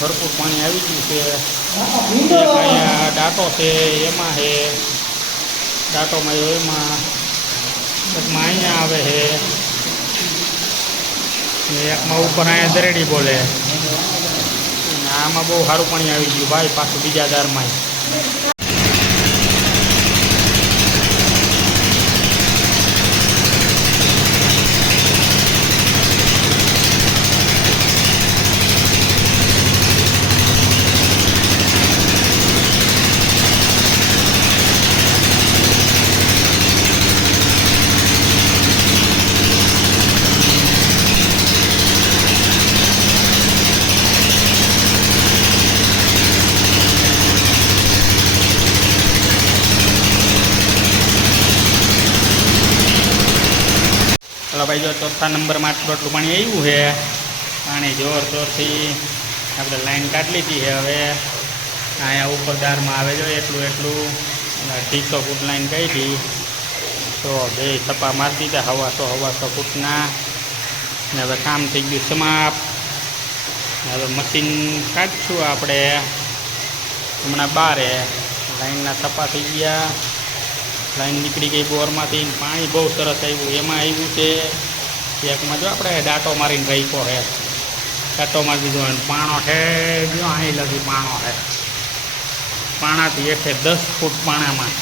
ભરપૂર પાણી આવી ગયું છે। એક અહીંયા ડાટો છે એમાં છે, ડાટોમાં એમાં એકમાં અહીંયા આવે છે, એકમાં ઉપર અહીંયા દરેડી બોલે। આમાં બહુ સારું પાણી આવી ગયું ભાઈ, પાછું બીજા દારમાં। चलो भाई जो चौथा नंबर में आटलू आटलू पानी आव्यू है, पानी जोर जोर थी आपणे लाइन काढी लीधी है। हवे अहींया ऊपर दार में आवे जो एटलू एटलू 250 फूट लाइन काढी तो बे छप्पा मारी दीधा 100 फूटना। हवे काम थई गयुं समाप्त। हवे मशीन काढशुं आपणे हमणां बारे। लाइनना छप्पा थई गया, लाइन निकली गई बोर में। पानी बहुत सरस आव्युं। एमां आव्युं छे एक में जो आपणे डाटो मारीने राख्यो है, डाटो मारी दीधो है। पाणो है जो अहीं लगी पाणो है, पाणा थी हेठे 10 फूट पाणा में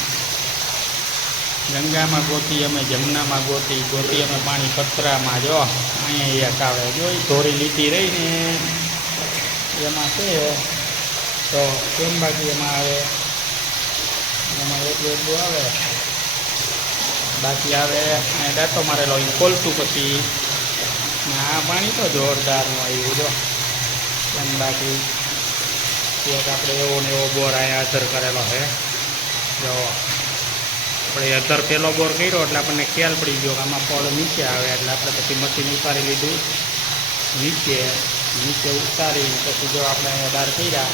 गंगा में गोती, अमे जमुना में गोती, गोती अमे पानी कचरा में। जो अहीं एक आवे जो धोरी लीटी रही ने एमां छे तो केम बाकी एमां आवे, एमां एटલું एटલું आवे। बाकी आवे डाटो मारेलो खोलतुं पछी आ पाणी तो जोरदारनुं आव्युं जो। एम बाकी एक आपणे एवो ने एवो बोर अहींया अधर करेलो है। जो આપણે અધર પહેલો બોર કર્યો એટલે આપણને ખ્યાલ પડી ગયો કે આમાં પળ નીચે આવે, એટલે આપણે પછી મશીન ઉતારી લીધું નીચે। નીચે ઉતારી પછી જો આપણે અડાર કર્યા,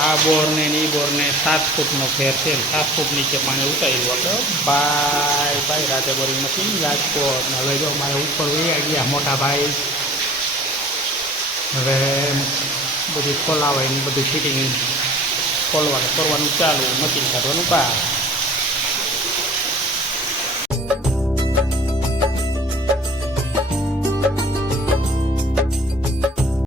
આ બોરને ને એ બોરને 7 ફૂટનો ફેર છે। 7 ફૂટ નીચે પાણી ઉતાર્યું આપણે બાય બાય રાતે બોરિંગ મશીન રાજકોટ। હવે જો મારે ઉપર વયા ગયા મોટા ભાઈ, હવે બધું ખોલાવાય ને બધું ફિટિંગ ખોલવાનું કરવાનું ચાલુ, મશીન કાઢવાનું બહાર।